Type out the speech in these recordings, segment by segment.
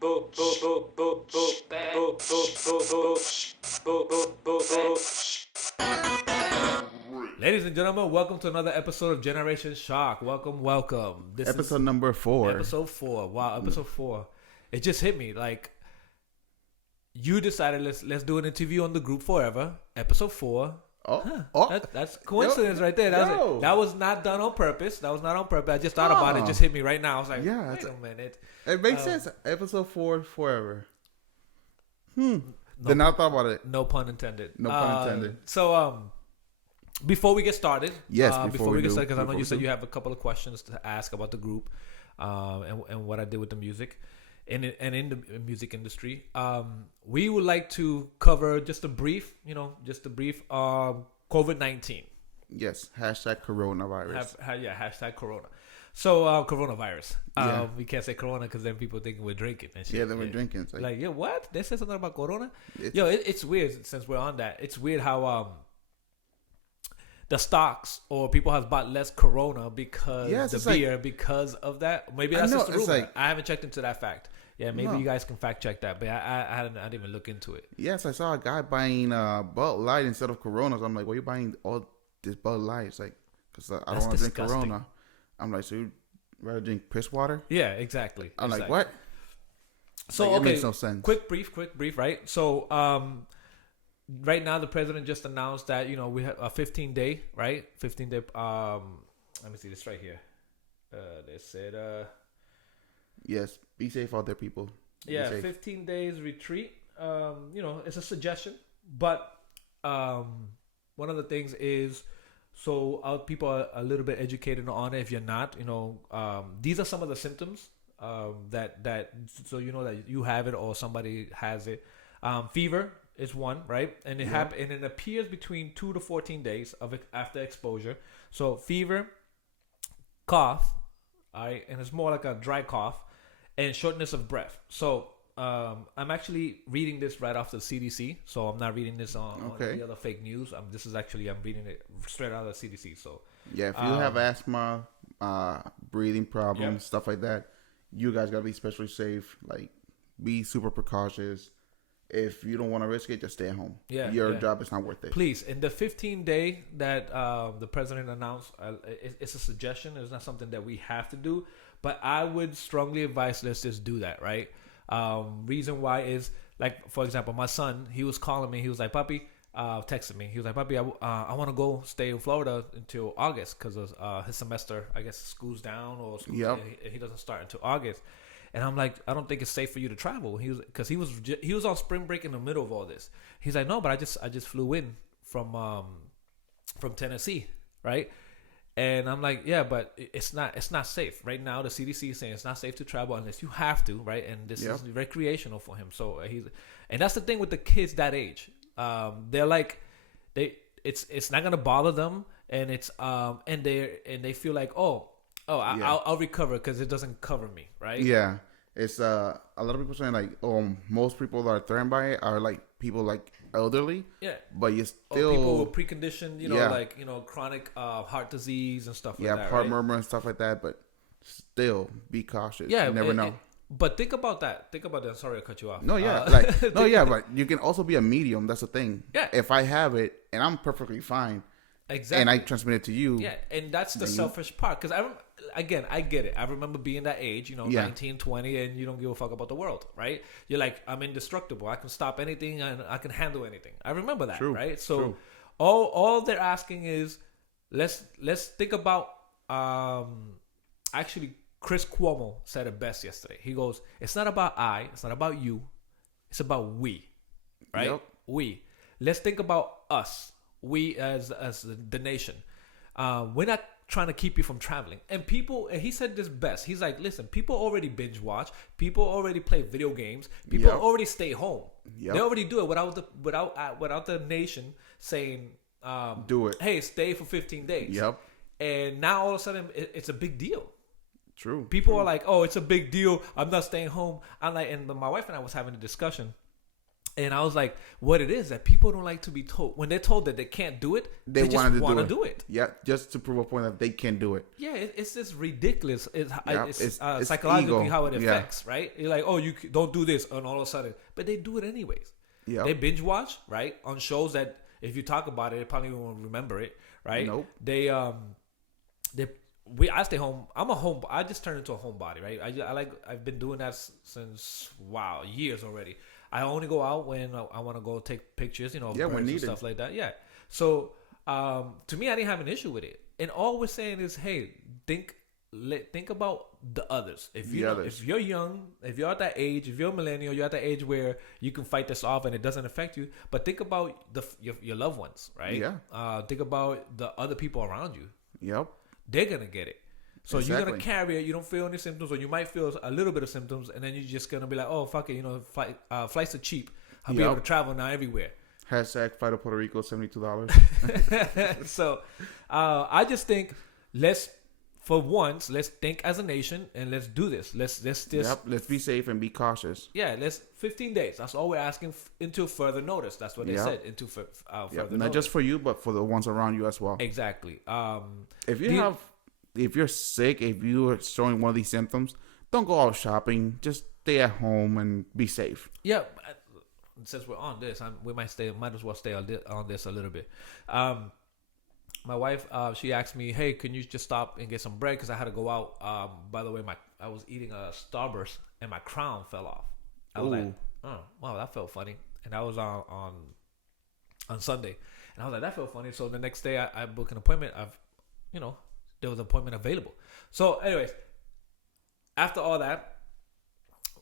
Ladies and gentlemen, welcome to another episode of Generation Shock. Welcome. This Episode number 4. Episode 4. Wow, episode 4. It just hit me. Like, you decided let's do an interview on the group forever. Episode 4. That's coincidence right there. That was not done on purpose. That was not on purpose. I just thought about it. It just hit me right now. I was like, wait a minute. It makes sense. Episode 4 forever. Then I thought about it. No pun intended. No pun intended. So, before we get started, before we get started, because I know you said you have a couple of questions to ask about the group, and what I did with the music, and in the music industry. We would like to cover just a brief COVID-19. Yes, hashtag coronavirus. Hashtag corona. So coronavirus. We can't say corona because then people think we're drinking and shit. Yeah, then we're drinking. It's like, what? They said something about corona? It's weird since we're on that. It's weird how the stocks or people have bought less Corona because because of that. Maybe that's just a rumor. I haven't checked into that fact. Yeah, maybe you guys can fact check that, but I didn't even look into it. Yes, I saw a guy buying Bud Light instead of Coronas. I'm like, why are you buying all this Bud Light? It's like, because I don't want to drink Corona. I'm like, so you'd rather drink piss water? Yeah, exactly. I'm like, what? So, it makes no sense. Quick brief, right? So, right now, the president just announced that, we have a 15-day, right? 15-day, let me see this right here. They said, yes, be safe out there, people. Be safe. 15 days retreat. It's a suggestion, but one of the things is, so people are a little bit educated on it. If you're not, these are some of the symptoms that so you know that you have it or somebody has it. Fever is one, right? And it and it appears between 2 to 14 days after exposure. So fever, cough, all right, and it's more like a dry cough, and shortness of breath. So I'm actually reading this right off the CDC. So I'm not reading this on the other fake news. I'm reading it straight out of the CDC. So if you have asthma, breathing problems, stuff like that, you guys gotta be especially safe. Like, be super precautious. If you don't want to risk it, just stay at home. Your job is not worth it. Please, in the 15-day that the president announced, it's a suggestion. It's not something that we have to do, but I would strongly advise let's just do that, right? Reason why is, like, for example, my son, he was calling me. He was like, "Papi," texted me. He was like, "Papi, I want to go stay in Florida until August because of his semester. I guess school's down or he doesn't start until August." And I'm like, I don't think it's safe for you to travel. He was on spring break in the middle of all this. He's like, no, but I just flew in from Tennessee, right? And I'm like, yeah, but it's not safe right now. The CDC is saying it's not safe to travel unless you have to, right? And this is recreational for him. So and that's the thing with the kids that age. They're like, it's not gonna bother them, and it's and they feel like, I'll recover because it doesn't cover me, right? Yeah, it's a lot of people saying like, most people that are threatened by it are like people like elderly. Yeah, but you still people with preconditioned, chronic heart disease and stuff like that. Yeah, heart murmur and stuff like that. But still, be cautious. Yeah, you never know. But think about that. Sorry, I cut you off. No, but you can also be a medium. That's the thing. Yeah. If I have it and I'm perfectly fine. Exactly. And I transmit it to you. Yeah, and that's the selfish part. Because I get it. I remember being that age, 19, 20, and you don't give a fuck about the world, right? You're like, I'm indestructible. I can stop anything and I can handle anything. I remember that, right? So all they're asking is, let's think about, actually, Chris Cuomo said it best yesterday. He goes, it's not about it's not about you. It's about we, right? Yep. We. Let's think about us. We as the nation, we're not trying to keep you from traveling. And he said this best. He's like, listen, people already binge watch. People already play video games. People already stay home. Yep. They already do it without the nation saying, do it. Hey, stay for 15 days. Yep. And now all of a sudden it's a big deal. True. People are like, oh, it's a big deal. I'm not staying home. I'm like, and my wife and I was having a discussion. And I was like, what it is that people don't like to be told. When they're told that they can't do it, they just want to do it. Yeah, just to prove a point that they can do it. Yeah, it's just ridiculous. It's psychologically ego. How it affects, right? You're like, oh, you don't do this, and all of a sudden, but they do it anyways. Yeah, they binge watch, right, on shows that if you talk about it, they probably won't remember it, right? Nope. I stay home. I just turned into a homebody, right? I've been doing that since years already. I only go out when I want to go take pictures, when needed, and stuff like that. Yeah. So to me, I didn't have an issue with it. And all we're saying is, hey, think about the others. If you're young, if you're at that age, if you're a millennial, you're at that age where you can fight this off and it doesn't affect you. But think about your loved ones, right? Yeah. Think about the other people around you. Yep. They're gonna get it. So you're gonna carry it. You don't feel any symptoms, or you might feel a little bit of symptoms, and then you're just gonna be like, "Oh, fuck it," flights are cheap. I'll be able to travel now everywhere. Hashtag flight to Puerto Rico, $72. So, I just think let's think as a nation and let's do this. Let's be safe and be cautious. Yeah, 15 days. That's all we're asking until further notice. That's what they said. Until further notice. Not just for you, but for the ones around you as well. Exactly. If you're sick, if you are showing one of these symptoms, don't go out shopping. Just stay at home and be safe. Yeah. Since we're on this, might as well stay on this a little bit. My wife, she asked me, "Hey, can you just stop and get some bread?" Because I had to go out. By the way, I was eating a Starburst and my crown fell off. I was like, "Oh, wow, that felt funny." And that was on Sunday, and I was like, "That felt funny." So the next day, I booked an appointment. There was an appointment available. So, anyways, after all that,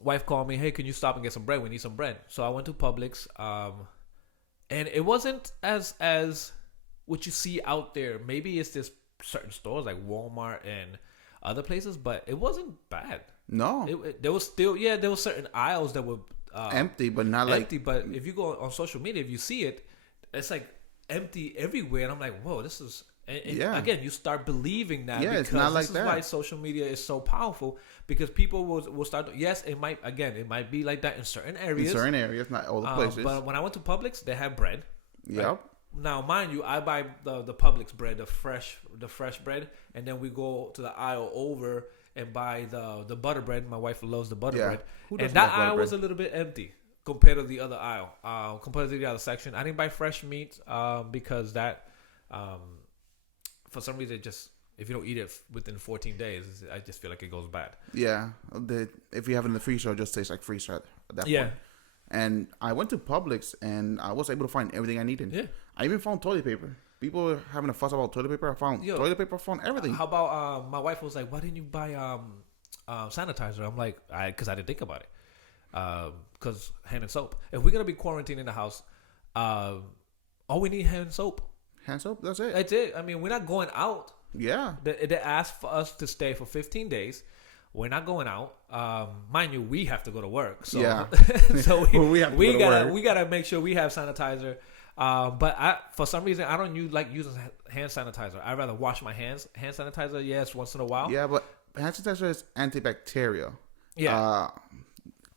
wife called me, "Hey, can you stop and get some bread? We need some bread." So I went to Publix, and it wasn't as what you see out there. Maybe it's just certain stores like Walmart and other places, but it wasn't bad. No, there was certain aisles that were empty, but not empty. But if you go on social media, if you see it, it's like empty everywhere, and I'm like, whoa, this is. And again, you start believing that because it's not like this is why social media is so powerful, because people will start. Yes, it might be like that in certain areas. In certain areas, not all the places. But when I went to Publix, they had bread. Yep. Right? Now, mind you, I buy the Publix bread, the fresh bread, and then we go to the aisle over and buy the butter bread. My wife loves the butter bread, and that aisle was a little bit empty compared to the other aisle, compared to the other section. I didn't buy fresh meat because that. For some reason, if you don't eat it within 14 days, I just feel like it goes bad. Yeah, if you have it in the freezer, it just tastes like freezer at that point. And I went to Publix, and I was able to find everything I needed. Yeah. I even found toilet paper. People were having a fuss about toilet paper. I found toilet paper, I found everything. How about, my wife was like, "Why didn't you buy sanitizer?" I'm like, because I didn't think about it. Because hand and soap. If we're going to be quarantined in the house, all we need hand and soap. Hand soap, that's it. That's it. I mean, we're not going out. Yeah. They asked for us to stay for 15 days. We're not going out. Mind you, we have to go to work. So, yeah. So we gotta make sure we have sanitizer. But for some reason, I don't like using hand sanitizer. I'd rather wash my hands. Hand sanitizer, yes, once in a while. Yeah, but hand sanitizer is antibacterial. Yeah.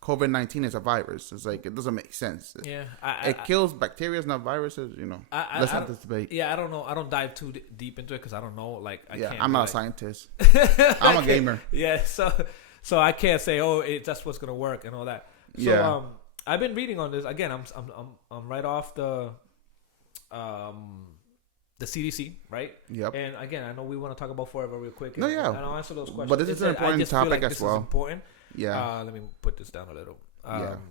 COVID-19 is a virus. It's like, it doesn't make sense. Yeah. It kills bacteria, not viruses, Let's have this debate. Yeah, I don't know. I don't dive too deep into it because I don't know. Like, I'm not a scientist. I'm a gamer. Yeah, so I can't say, that's what's gonna work and all that. So I've been reading on this. Again, I'm right off the CDC, right? Yep. And again, I know we want to talk about forever real quick. No, yeah. And I'll answer those questions. But this is an important topic as well. This is important. Yeah. Let me put this down a little.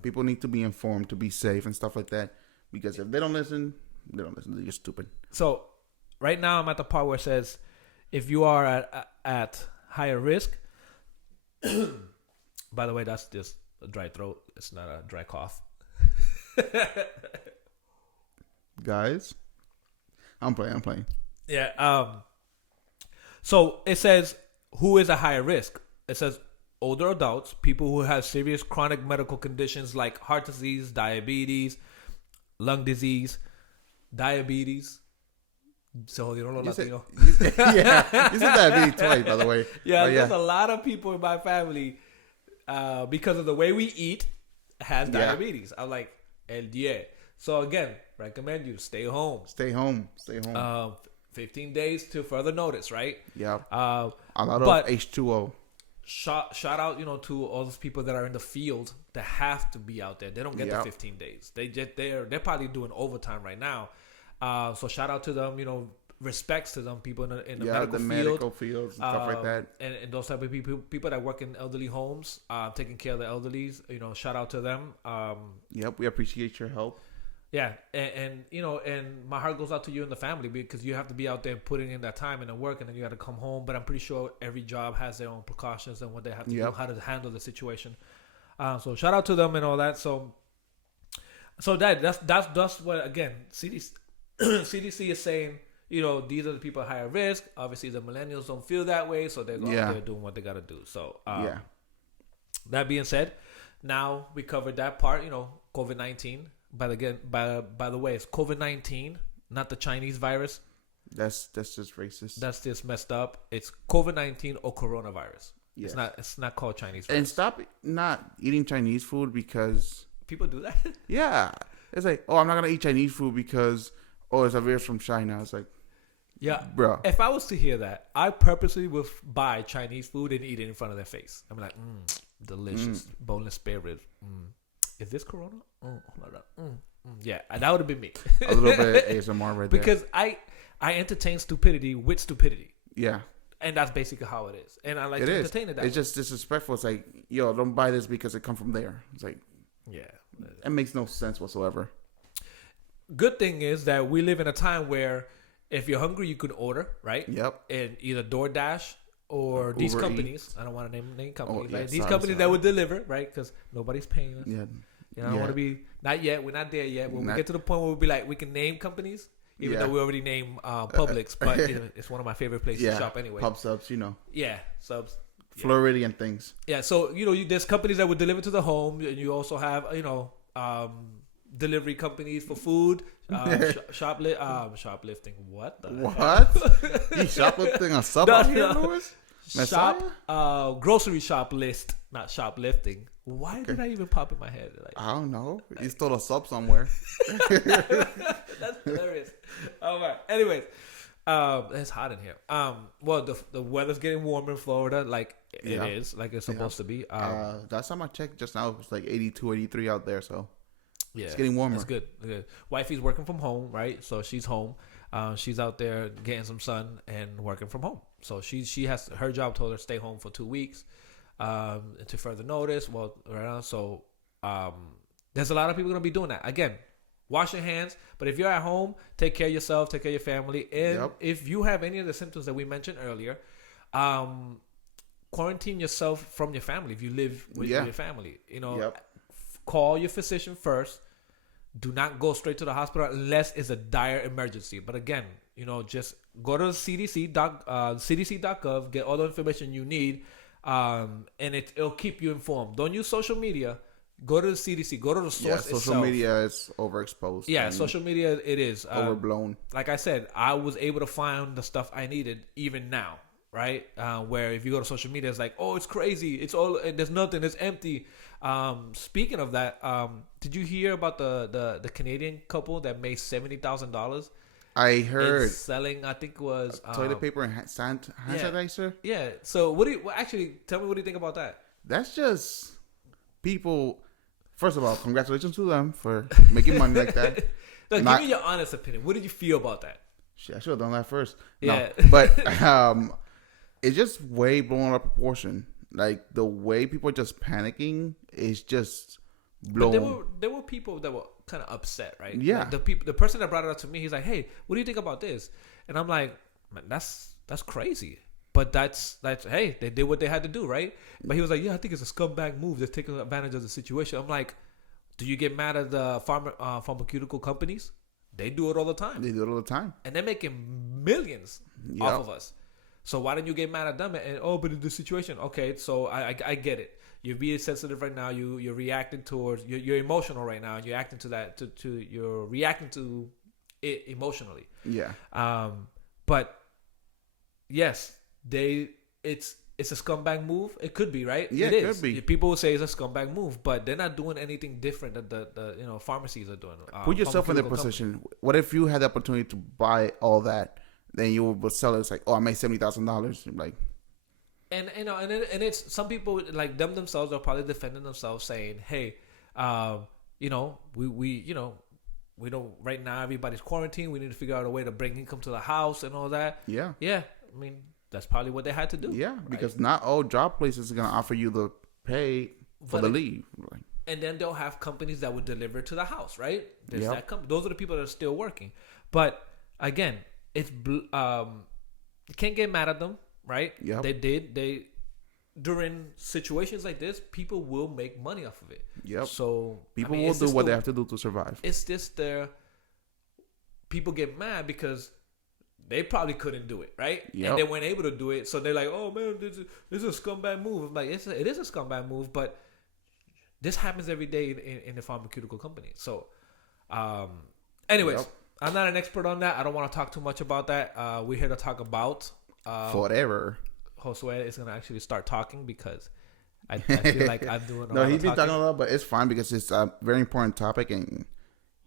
People need to be informed, to be safe and stuff like that. Because if they don't listen, they're just stupid. So right now I'm at the part where it says, if you are at higher risk. By the way, that's just a dry throat. It's not a dry cough. Guys, I'm playing. Yeah. So it says, who is at higher risk? It says older adults, people who have serious chronic medical conditions like heart disease, diabetes, lung disease, diabetes. So you don't know Latino. You said diabetes twice, by the way. Yeah, there's a lot of people in my family, because of the way we eat, has diabetes. I'm like, El 10. So again, recommend you stay home. Stay home. Stay home. 15 days to further notice, right? Yeah. A lot of H2O. Shout out, to all those people that are in the field that have to be out there. They don't get the 15 days. They're probably doing overtime right now. So shout out to them. Respects to them people in the medical fields and stuff like that, and those type of people that work in elderly homes, taking care of the elderlies. Shout out to them. We appreciate your help. Yeah, and my heart goes out to you and the family because you have to be out there putting in that time and the work, and then you got to come home. But I'm pretty sure every job has their own precautions and what they have to do, how to handle the situation. So shout out to them and all that. So that's what, again, CDC is saying. These are the people at higher risk. Obviously, the millennials don't feel that way, so they're going out there doing what they got to do. So that being said, now we covered that part. COVID-19. But again, by the way, it's COVID-19, not the Chinese virus. That's just racist. That's just messed up. It's COVID-19 or coronavirus. Yes. It's not called Chinese virus. And stop not eating Chinese food because people do that. Yeah, it's like, I'm not gonna eat Chinese food because it's a virus from China. It's like, yeah, bro. If I was to hear that, I purposely would buy Chinese food and eat it in front of their face. I'm like, delicious, boneless spare ribs. Is this Corona? Yeah, that would have been me. A little bit of ASMR right there. Because I entertain stupidity with stupidity. Yeah. And that's basically how it is. And I like to entertain it that way. It's just disrespectful. It's like, don't buy this because it come from there. It's like, yeah. It makes no sense whatsoever. Good thing is that we live in a time where if you're hungry, you could order, right? Yep. And either DoorDash or these companies. I don't want to name companies. Right? These companies that would deliver, right? Because nobody's paying us. Yeah. I don't want to be, not yet. We're not there yet. When we get to the point where we'll be like, we can name companies, even though we already name Publix. But it's one of my favorite places to shop anyway. Pub subs, Yeah, subs. Floridian things. Yeah, so, there's companies that would deliver to the home. And you also have, delivery companies for food. Shoplifting. What the What? You shoplifting a sub out here, Louis? Grocery shop list, not shoplifting. Why did I even pop in my head? I don't know. You stole a sub somewhere. That's hilarious. All right. Anyways, it's hot in here. Well, the weather's getting warmer in Florida, like it is, like it's supposed to be. Last time I checked just now, it was like 82, 83 out there. So it's getting warmer. It's good. Wifey's working from home, right? So she's home. She's out there getting some sun and working from home. So she has her job told her to stay home for 2 weeks. To further notice, so there's a lot of people gonna be doing that. Again, wash your hands. But if you're at home, take care of yourself, take care of your family, and if you have any of the symptoms that we mentioned earlier, quarantine yourself from your family. If you live with your family, call your physician first. Do not go straight to the hospital unless it's a dire emergency. But again, just go to cdc.gov, get all the information you need. And it'll keep you informed. Don't use social media. Go to the CDC. Go to the source itself. Social media is overexposed. Yeah, social media, it is. Overblown. Like I said, I was able to find the stuff I needed even now, right? Where if you go to social media, it's like, it's crazy. It's all, there's nothing. It's empty. Speaking of that, did you hear about the Canadian couple that made $70,000? I heard selling. I think it was toilet paper and hand sanitizer. Yeah. So actually tell me what do you think about that? That's just people. First of all, congratulations to them for making money like that. Give me your honest opinion. What did you feel about that? Shit, I should have done that first. Yeah. No, but it's just way blown out of proportion. Like the way people are just panicking is just blown. But there were people that were kind of upset, right? Yeah. Like the person that brought it up to me, he's like, "Hey, what do you think about this?" And I'm like, "Man, that's crazy." But that's hey, they did what they had to do, right? But he was like, "Yeah, I think it's a scumbag move. They're taking advantage of the situation." I'm like, "Do you get mad at the pharmaceutical companies? They do it all the time. And they're making millions off of us. So why don't you get mad at them? But in this situation, okay. So I get it. You're being sensitive right now. You're reacting towards. You're emotional right now, and you're acting to that. You're reacting to it emotionally. Yeah. But yes, it's it's a scumbag move. It could be, right? Yeah, it could be. People will say it's a scumbag move, but they're not doing anything different that the pharmacies are doing. Put yourself in their position. What if you had the opportunity to buy all that? Then you would sell it. It's like, oh, I made $70,000. Like, and it's some people like them themselves are probably defending themselves, saying, hey, we don't right now. Everybody's quarantined. We need to figure out a way to bring income to the house and all that. Yeah. I mean, that's probably what they had to do. Yeah, because not all job places are gonna offer you the pay for the leave. And then they'll have companies that would deliver to the house, right? There's that those are the people that are still working. But again, it's you can't get mad at them, right? Yeah, they during situations like this, people will make money off of it. Yep. So people will do what they have to do to survive. It's just people get mad because they probably couldn't do it, right? Yep. And they weren't able to do it, so they're like, "Oh man, this is a scumbag move." I'm like, it is a scumbag move, but this happens every day in the pharmaceutical company. So, anyways, I'm not an expert on that. I don't want to talk too much about that. We're here to talk about forever. Josue is gonna actually start talking because I feel like I'm doing. No, he's been talking a lot, but it's fine because it's a very important topic, and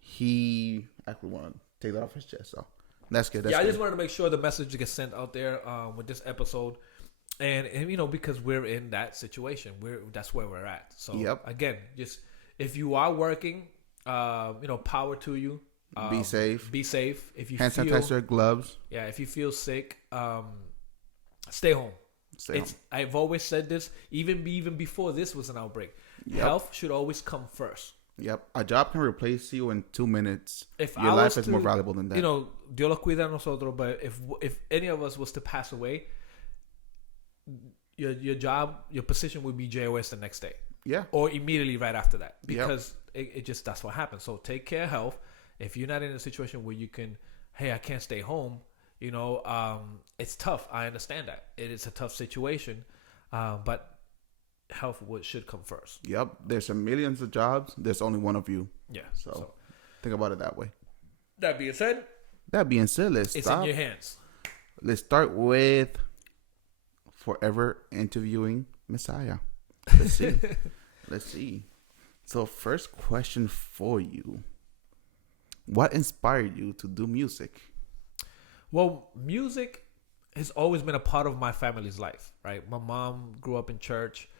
he actually want to take that off his chest. So. That's good. I just wanted to make sure the message gets sent out there with this episode, and because we're in that situation, that's where we're at. So again, just if you are working, power to you. Be safe. Be safe. If you hand sanitizer, gloves. Yeah, if you feel sick, stay home. I've always said this, even before this was an outbreak. Health should always come first. Yep. A job can replace you in 2 minutes. If your life is more valuable than that. Dios lo cuida a nosotros, but if any of us was to pass away, your job, your position would be JOS the next day. Yeah. Or immediately right after that. Because it just, that's what happens. So take care of health. If you're not in a situation where you can, hey, I can't stay home, it's tough. I understand that. It is a tough situation. But health should come first. Yep. There's millions of jobs. There's only one of you. Yeah. So think about it that way. That being said, it's in your hands. Let's start with forever interviewing Messiah. Let's see. Let's see. So first question for you. What inspired you to do music? Well, music has always been a part of my family's life, right? My mom grew up in church.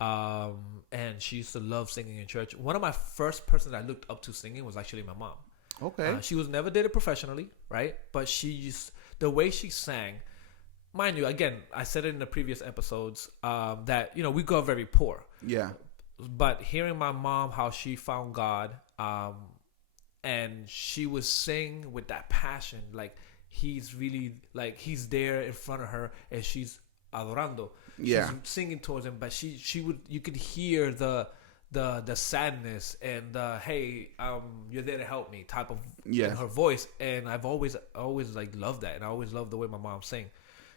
And she used to love singing in church. One of my first persons I looked up to singing was actually my mom. Okay. She never did it professionally, right? But the way she sang, mind you, again, I said it in the previous episodes, that, we grew up very poor. Yeah. But hearing my mom, how she found God, and she would sing with that passion, like he's really, like he's there in front of her and she's adorando. Yeah. She's singing towards him, but you could hear the sadness and the hey, you're there to help me type of in her voice, and I've always like loved that, and I always loved the way my mom sang.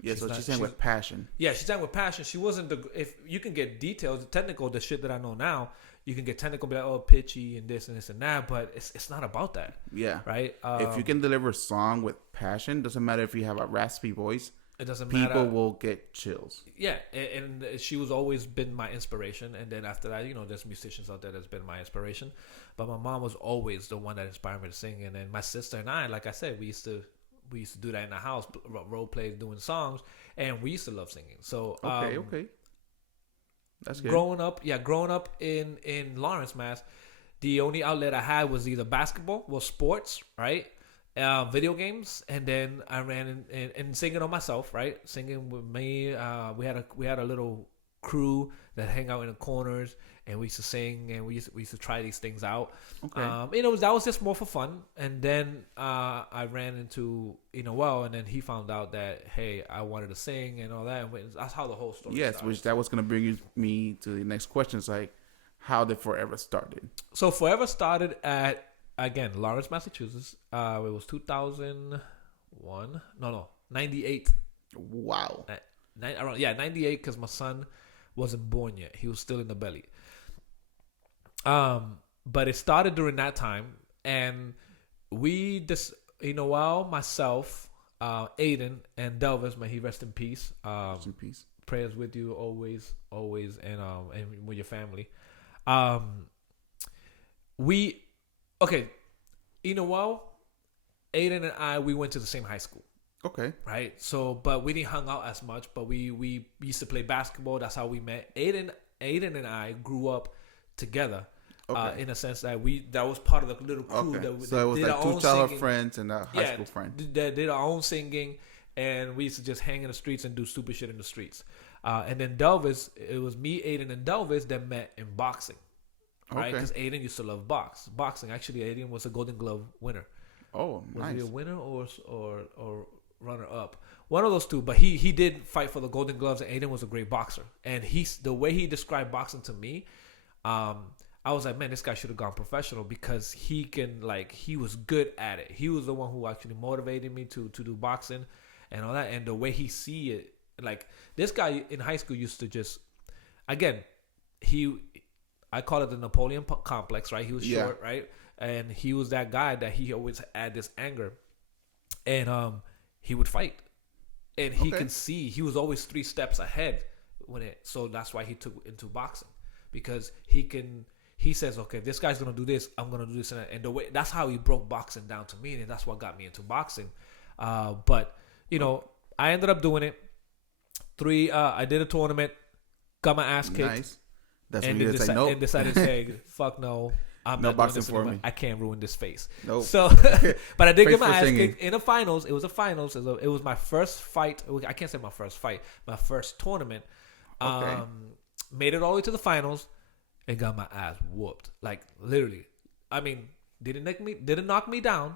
Yeah, she sang with passion. Yeah, she sang with passion. She wasn't if you can get details, technical, the shit that I know now, you can get technical, be like, oh, pitchy and this and that, but it's not about that. Yeah. Right. If you can deliver a song with passion, doesn't matter if you have a raspy voice. It doesn't matter. People will get chills. Yeah, and she was always been my inspiration. And then after that, there's musicians out there that's been my inspiration. But my mom was always the one that inspired me to sing. And then my sister and I, like I said, we used to do that in the house, role plays, doing songs, and we used to love singing. So okay, that's good. Growing up in Lawrence, Mass, the only outlet I had was either basketball, sports, right? Video games, and then I ran in singing on myself, right? Singing with me. We had a little crew that hang out in the corners, and we used to sing, and we used to try these things out. Okay. That was just more for fun. And then I ran into and then he found out that hey, I wanted to sing and all that. And that's how the whole story. Yes, started. which that was gonna bring me to the next question. It's like, how did Forever started? So Forever started at, again, Lawrence, Massachusetts. It was 2001. No, 98. Wow. 98, because my son wasn't born yet. He was still in the belly. But it started during that time, and we just, myself, Aiden, and Delvis, may he rest in peace. Prayers with you always, and with your family. Um, we okay. In a while, Aiden and I, we went to the same high school. Okay. Right. So, but we didn't hang out as much. But we used to play basketball. That's how we met. Aiden and I grew up together. Okay. In a sense that that was part of the little crew. Okay. That so it was did like our 2 childhood friends and a high school friend. That did our own singing, and we used to just hang in the streets and do stupid shit in the streets. And then Delvis, it was me, Aiden, and Delvis that met in boxing. Right? Because Aiden used to love boxing. Actually, Aiden was a Golden Glove winner. Oh, nice. Was he a winner or runner up? One of those two. But he did fight for the Golden Gloves, and Aiden was a great boxer. And the way he described boxing to me, I was like, man, this guy should have gone professional because he was good at it. He was the one who actually motivated me to do boxing and all that. And the way he see it, like this guy in high school used to just, again, I call it the Napoleon complex, right? He was short, right? And he was that guy that he always had this anger, and he would fight, and he could see he was always 3 steps ahead so that's why he took into boxing, because he says, okay, this guy's gonna do this, I'm gonna do this, and the way that's how he broke boxing down to me, and that's what got me into boxing. But I ended up doing it. I did a tournament, got my ass kicked. Nice. That's when you say no. And decided to say, fuck no. I'm no not boxing doing this for anymore. me. I can't ruin this face. Nope. So, but I did get my ass kicked in the finals. It was a finals. It was my first fight. I can't say my first fight. My first tournament. Okay. Made it all the way to the finals and got my ass whooped. Like literally. I mean, didn't knock me down.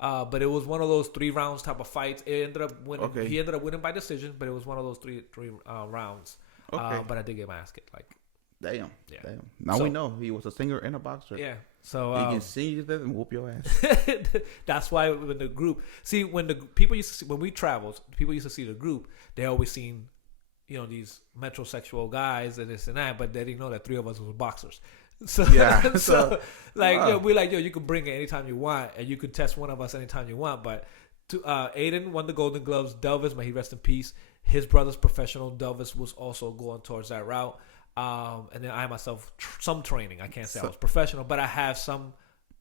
But it was one of those 3 rounds type of fights. It ended up winning. Okay. He ended up winning by decision, but it was one of those three rounds. Okay. But I did get my ass kicked. Like. Damn. Yeah. Damn. Now we know he was a singer and a boxer. Yeah. So he can sing and whoop your ass. That's why when the group when the people used to see, when we traveled, people used to see the group. They always seen, these metrosexual guys and this and that, but they didn't know that 3 of us were boxers. So yeah. So we're like, you can bring it anytime you want, and you could test one of us anytime you want. But Aiden won the Golden Gloves. Delvis, may he rest in peace. His brother's professional. Delvis was also going towards that route. And then I myself, some training. I can't say I was professional, but I have some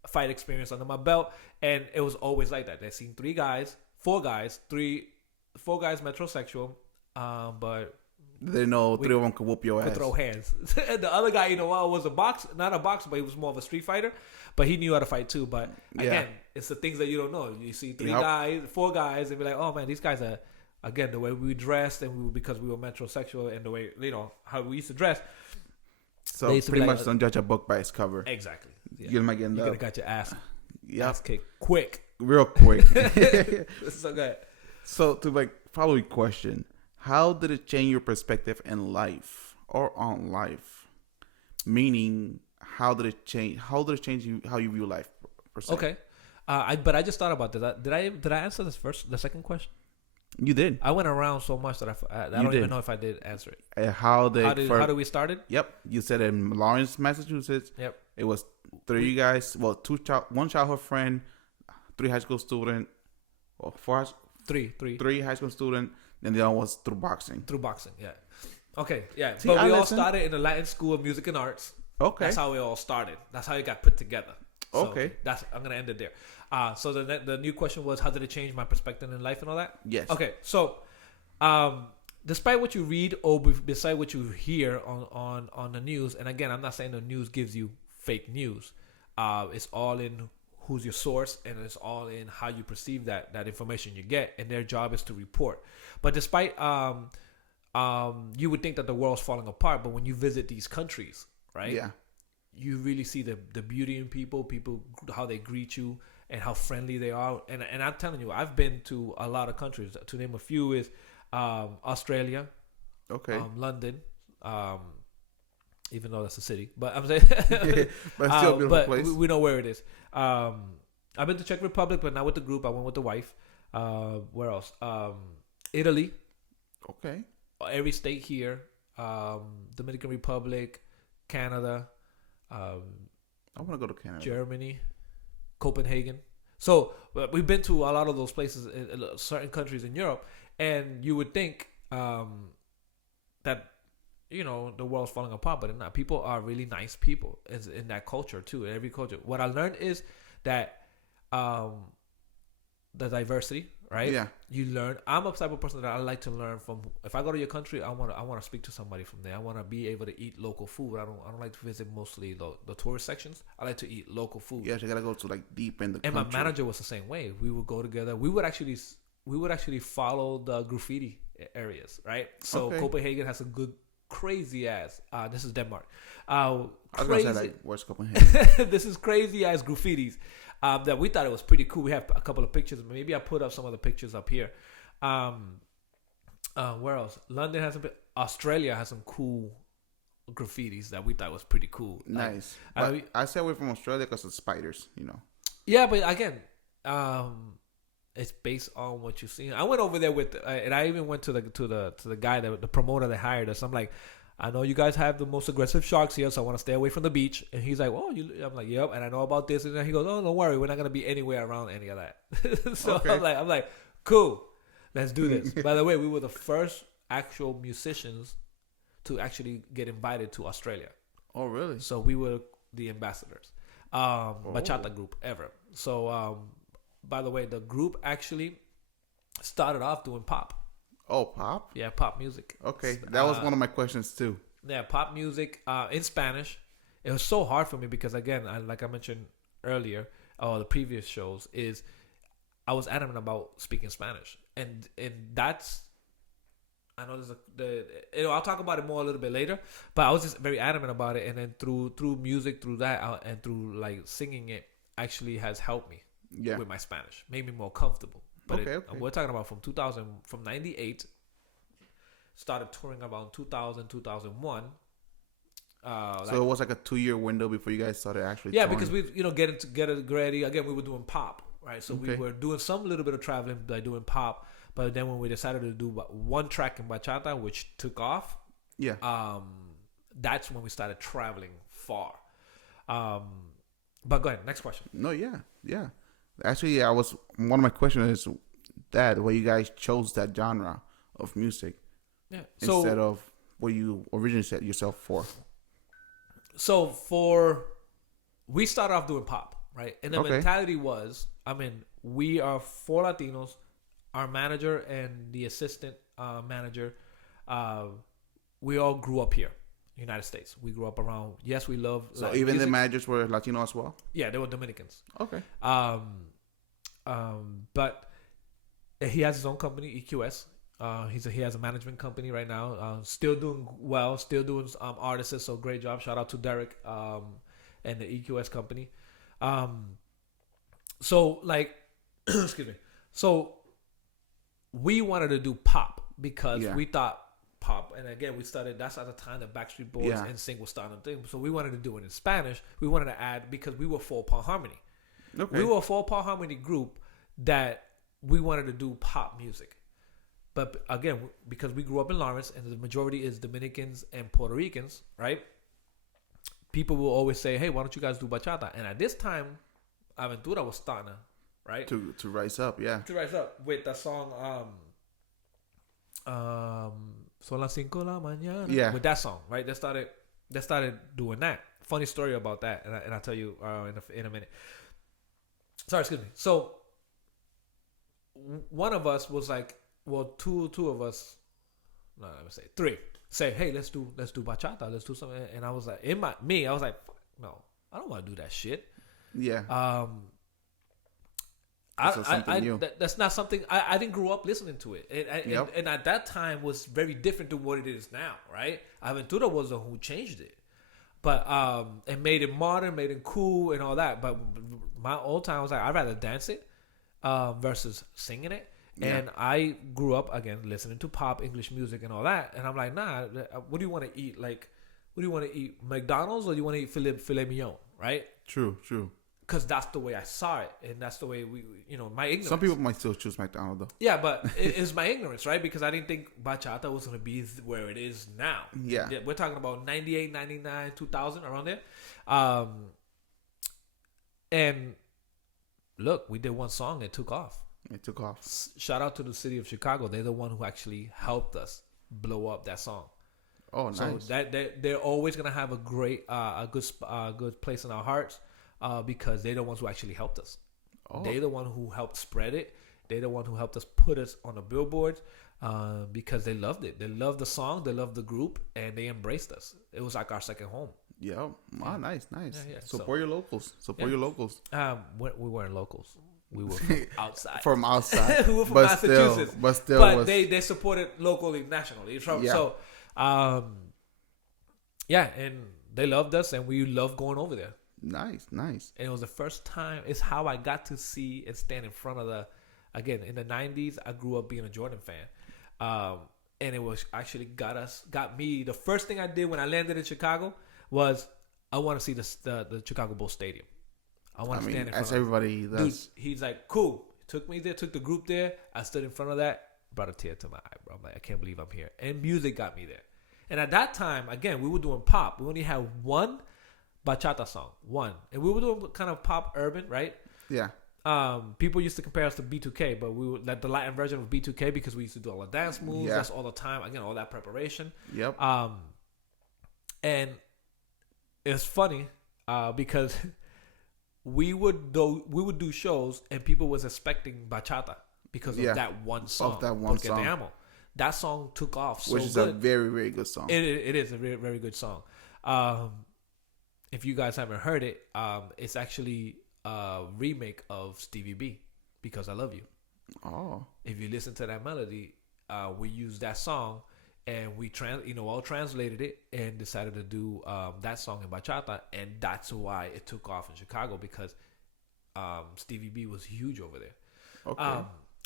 fight experience under my belt. And it was always like that. They seen 4 guys metrosexual. But they know 3 of them could whoop your ass. Could throw hands. And the other guy, was not a boxer, but he was more of a street fighter. But he knew how to fight too. But again, it's the things that you don't know. You see 4 guys, and be like, oh man, these guys are. Again, the way we dressed, and because we were metrosexual, and the way how we used to dress. So pretty much don't judge a book by its cover. Exactly. Yeah. You might get you could have got your ass kicked real quick. So good. So to probably question, how did it change your perspective in life or on life? Meaning, how did it change how you view life? Per se? Okay. But I just thought about this. Did I answer the second question? You did. I went around so much that I don't even know if I did answer it. How did we started? Yep. You said in Lawrence, Massachusetts. Yep. It was 3 guys. Well, 1 childhood friend, 3 high school student, or 4. 3 high school student. And the other was through boxing. Yeah. Okay. Yeah. See, but we all started in the Latin School of Music and Arts. Okay. That's how we all started. That's how it got put together. So okay. I'm gonna end it there. So the new question was, how did it change my perspective in life and all that? Yes. Okay. So, despite what you read or beside what you hear on the news, and again, I'm not saying the news gives you fake news. It's all in who's your source, and it's all in how you perceive that information you get, and their job is to report. But despite you would think that the world's falling apart, but when you visit these countries, right? Yeah. You really see the beauty in people how they greet you and how friendly they are. And I'm telling you, I've been to a lot of countries. To name a few is Australia, okay, London, even though that's a city, but I'm saying, but it's still a beautiful place. We know where it is. I've been to Czech Republic, but not with the group. I went with the wife. Where else? Italy. Okay. Every state here. Dominican Republic, Canada. I want to go to Canada. Germany, Copenhagen. So we've been to a lot of those places in certain countries in Europe, and you would think that the world's falling apart, but not. People are really nice people in that culture too. In every culture, what I learned is that the diversity, right? Yeah. You learn. I'm a type of person that I like to learn from. If I go to your country, I want to speak to somebody from there. I want to be able to eat local food. I don't like to visit mostly the tourist sections. I like to eat local food. Yeah, you gotta go to like deep in the and country. My manager was the same way. We would go together. We would actually follow the graffiti areas, right? So Copenhagen has a good crazy ass. This is Denmark. I was gonna say, like, where's Copenhagen? This is crazy ass graffitis. That we thought it was pretty cool. We have a couple of pictures. Maybe I put up some of the pictures up here. Where else? London has Australia has some cool graffitis that we thought was pretty cool. Nice. I stay away from Australia because of spiders. Yeah, but again, it's based on what you've seen. I went over there and I even went to the guy the promoter that hired us. I'm like, I know you guys have the most aggressive sharks here, so I want to stay away from the beach. And he's like, "Oh, I'm like, yep." And I know about this, and then he goes, "Oh, don't worry, we're not gonna be anywhere around any of that." So I'm like, cool, let's do this. By the way, we were the first actual musicians to actually get invited to Australia. Oh, really? So we were the ambassadors, bachata group ever. So, by the way, the group actually started off doing pop. Oh, pop? Yeah, pop music. Okay, that was one of my questions too. Yeah, pop music in Spanish. It was so hard for me because, again, like I mentioned earlier, the previous shows, is I was adamant about speaking Spanish, and that's, I know I'll talk about it more a little bit later, but I was just very adamant about it, and then through music, through that, and through like singing it, actually has helped me with my Spanish, made me more comfortable. But we're talking about from 98, started touring around 2000, 2001. So it was like a 2-year window before you guys started actually touring. Because we, get it ready. Again, we were doing pop, right? So we were doing some little bit of traveling, like doing pop. But then when we decided to do one track in bachata, which took off, that's when we started traveling far. But go ahead, next question. No, yeah. Actually, one of my questions is that why you guys chose that genre of music instead of what you originally set yourself for. So we started off doing pop, right? And the mentality was, we are 4 Latinos. Our manager and the assistant manager, we all grew up here, United States. We grew up around. Yes, we love. So even music. The managers were Latino as well. Yeah, they were Dominicans. Okay. But he has his own company, EQS. He has a management company right now. Still doing well. Still doing artists. So great job. Shout out to Derek and the EQS company. So like, excuse me. So we wanted to do pop because we thought pop, and again, we started. That's at the time the Backstreet Boys and NSYNC was starting to thing. So we wanted to do it in Spanish. We wanted to add because we were 4-part harmony. Okay. We were a 4-part harmony group that we wanted to do pop music. But again, because we grew up in Lawrence and the majority is Dominicans and Puerto Ricans, right? People will always say, "Hey, why don't you guys do bachata?" And at this time, Aventura was starting, right? To rise up, yeah. To rise up with the song Son las 5 de la mañana. Yeah. With that song, right? They started doing that. Funny story about that, and I'll tell you in a minute. Sorry, excuse me. So one of us was like, two of us. No, let me say 3. Say, hey, let's do bachata. Let's do something. And I was like, I was like, no, I don't want to do that shit. Yeah. That's not something I didn't grow up listening to it, and at that time was very different to what it is now, right? Aventura was the who changed it, but and made it modern, made it cool, and all that. But my old time was like, I'd rather dance it versus singing it. Yeah. And I grew up again listening to pop, English music, and all that. And I'm like, nah. What do you want to eat? Like, what do you want to eat? McDonald's, or do you want to eat filet mignon? Right? True. Because that's the way I saw it, and that's the way my ignorance. Some people might still choose McDonald's though. Yeah, but it's my ignorance, right? Because I didn't think bachata was going to be where it is now. Yeah. We're talking about 98, 99, 2000, around there. And look, we did one song, it took off. Shout out to the city of Chicago. They're the one who actually helped us blow up that song. Oh, nice. So they're always gonna have a good place in our hearts, because they're the ones who actually helped us. Oh. They're the one who helped spread it. They're the one who helped us put us on the billboards, because they loved it. They loved the song. They loved the group, and they embraced us. It was like our second home. Yeah. Wow, nice. Yeah. Support your locals. Support your locals. We weren't locals. We were from outside. From outside. We were from Massachusetts. But they supported locally, nationally. So, and they loved us, and we loved going over there. Nice. And it was the first time. It's how I got to see and stand in front of again, in the 90s, I grew up being a Jordan fan. And it was actually got me. The first thing I did when I landed in Chicago was I want to see the Chicago Bulls Stadium. I want to stand in front of everybody. Dude, he's like, cool. Took me there, took the group there. I stood in front of that, brought a tear to my eye, bro. I'm like, I can't believe I'm here. And music got me there. And at that time, again, we were doing pop. We only had one bachata song. One. And we were doing kind of pop urban, right? Yeah. People used to compare us to B2K, but we were like the Latin version of B2K because we used to do all the dance moves. Yeah. That's all the time. Again, all that preparation. Yep. And it's funny because we would do shows and people was expecting bachata because of that one song. Of that one song. Amo. That song took off so Which is a very, very good song. It is a very, very good song. If you guys haven't heard it, it's actually a remake of Stevie B, Because I Love You. Oh. If you listen to that melody, we used that song and we all translated it and decided to do that song in bachata, and that's why it took off in Chicago because Stevie B was huge over there. Okay.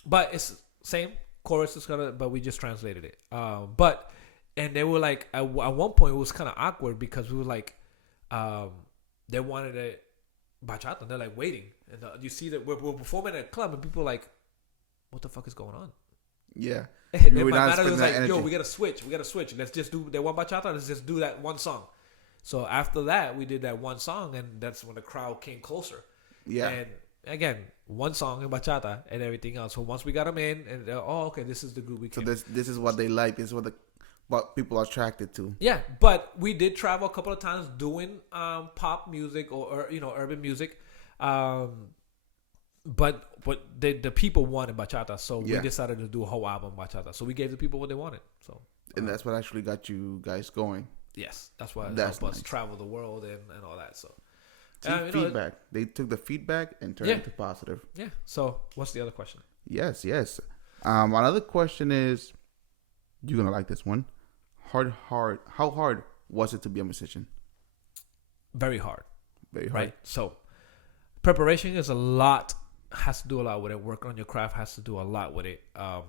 But it's same chorus is but we just translated it. And they were like at one point it was kind of awkward because we were like they wanted it bachata and they're like waiting, and you see that we're performing at a club and people are like, what the fuck is going on? Yeah. And then my manager was like, yo, we gotta switch. Let's just do they want bachata, let's just do that one song. So after that we did that one song, and that's when the crowd came closer. Yeah. And again, one song in bachata and everything else. So once we got them in, and okay, this is the group we came. So this is what they like. This is what people are attracted to. Yeah, but we did travel a couple of times doing pop music or urban music, but the people wanted bachata, so we decided to do a whole album bachata. So we gave the people what they wanted. So and that's what actually got you guys going. Yes, that's why it helped us travel the world and all that. So. Feedback. They took the feedback and turned it into positive. Yeah. So, what's the other question? Yes. Another question is, you're gonna like this one. How hard was it to be a musician? Very hard. Very hard. Right. So, preparation is a lot. Has to do a lot with it. Working on your craft has to do a lot with it. A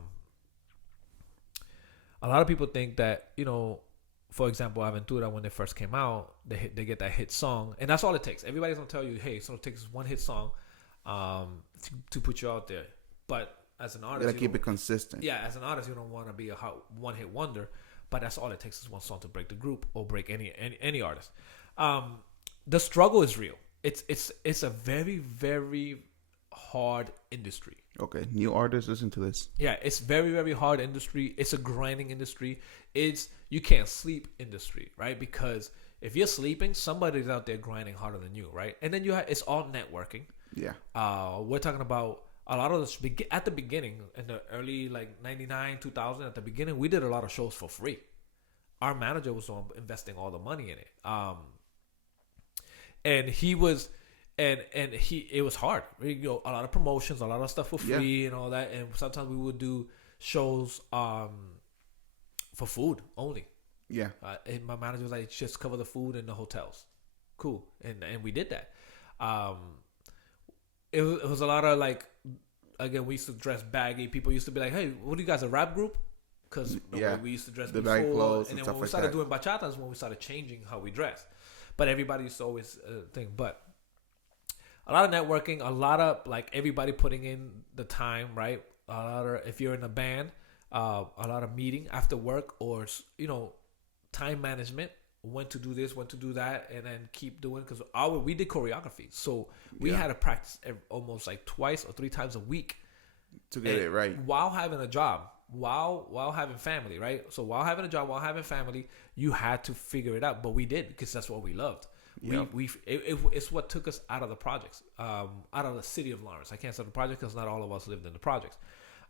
lot of people think that for example, Aventura, when they first came out, they get that hit song, and that's all it takes. Everybody's gonna tell you, "Hey, so it takes one hit song to put you out there." But as an artist, you gotta keep it consistent. Yeah, as an artist, you don't want to be a one hit wonder. But that's all it takes is one song to break the group or break any artist. The struggle is real. It's a very, very hard industry. Okay, new artists, listen to this. Yeah, it's very, very hard industry. It's a grinding industry. It's you can't sleep industry, right? Because if you're sleeping, somebody's out there grinding harder than you, right? And then it's all networking. Yeah. We're talking about a lot of this at the beginning in the early 99, 2000. At the beginning, we did a lot of shows for free. Our manager was investing all the money in it. And he was. And it was hard. A lot of promotions, a lot of stuff for free and all that. And sometimes we would do shows for food only. Yeah. And my manager was like, just cover the food in the hotels. Cool. And we did that. It was a lot of again, we used to dress baggy. People used to be like, hey, what are you guys, a rap group? Because we used to dress the before. clothes and then stuff when we started doing bachata is when we started changing how we dress. But everybody used to always think, but a lot of networking, a lot of everybody putting in the time, right? A lot of, if you're in a band, a lot of meeting after work or time management, when to do this, when to do that, and then keep doing, because we did choreography, so we had to practice almost twice or three times a week to get it right while having a job, while having family, right? So while having a job, while having family, you had to figure it out, but we did because that's what we loved. Yep. It's what took us out of the projects, out of the city of Lawrence. I can't say the project because not all of us lived in the projects,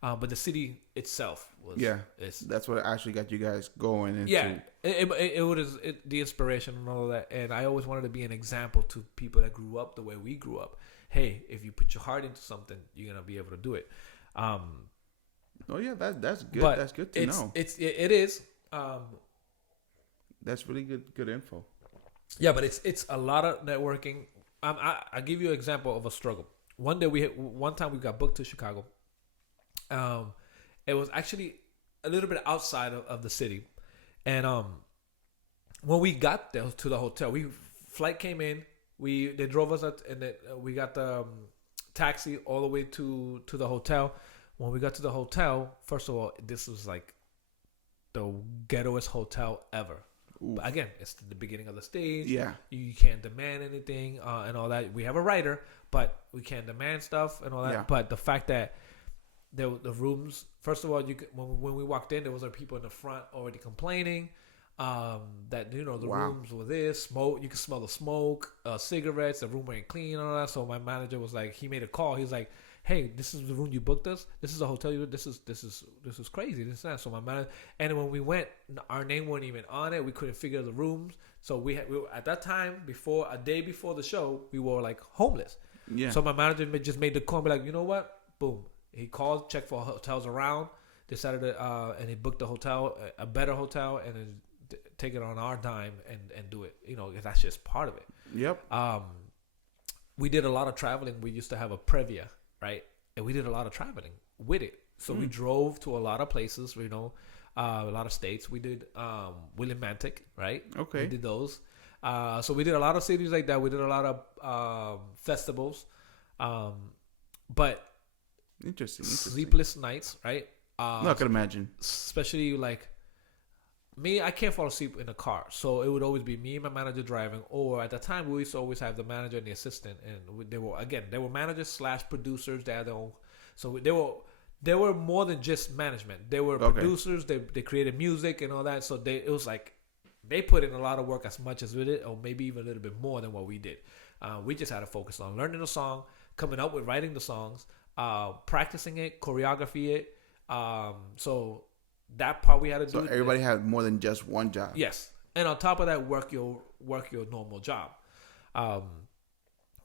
but the city itself was. Yeah, that's what actually got you guys going into. Yeah, it was the inspiration and all of that, and I always wanted to be an example to people that grew up the way we grew up. Hey, if you put your heart into something, you're gonna be able to do it. Oh yeah, that's good. That's good to know. It is. That's really good info. Yeah, but it's a lot of networking. I give you an example of a struggle. One time we got booked to Chicago. It was actually a little bit outside of the city, and when we got there to the hotel, flight came in. They drove us out, and we got the taxi all the way to the hotel. When we got to the hotel, first of all, this was like the ghettoest hotel ever. Oof. But again, it's the beginning of the stage. Yeah, you can't demand anything and all that. We have a writer, but we can't demand stuff and all that. Yeah. But the fact that the rooms, first of all, when we walked in, there was people in the front already complaining that the rooms were this smoke. You could smell the smoke, cigarettes. The room ain't clean and all that. So my manager was like, he made a call. He was like, hey, this is the room you booked us. This is the hotel you. This is crazy. This is that. So my manager, and when we went, our name wasn't even on it. We couldn't figure the rooms. So we were, at that time, a day before the show, we were like homeless. Yeah. So my manager just made the call, and be like, you know what? Boom. He called, checked for hotels around, decided to, and he booked a hotel, a better hotel, and then take it on our dime and do it. Because that's just part of it. Yep. We did a lot of traveling. We used to have a previa. Right, and we did a lot of traveling with it. So we drove to a lot of places, a lot of states. We did Willimantic, right? Okay, we did those. So we did a lot of cities like that. We did a lot of festivals, but interesting. Sleepless nights, right? I can imagine, especially like me. I can't fall asleep in a car, so it would always be me and my manager driving. Or at the time, we used to always have the manager and the assistant, and they were managers / producers. They had their own, so they were more than just management. They were producers. They created music and all that. So it was like they put in a lot of work as much as we did, or maybe even a little bit more than what we did. We just had to focus on learning the song, coming up with writing the songs, practicing it, choreography it. So that part we had to do. So everybody had more than just one job. Yes, and on top of that, work your normal job,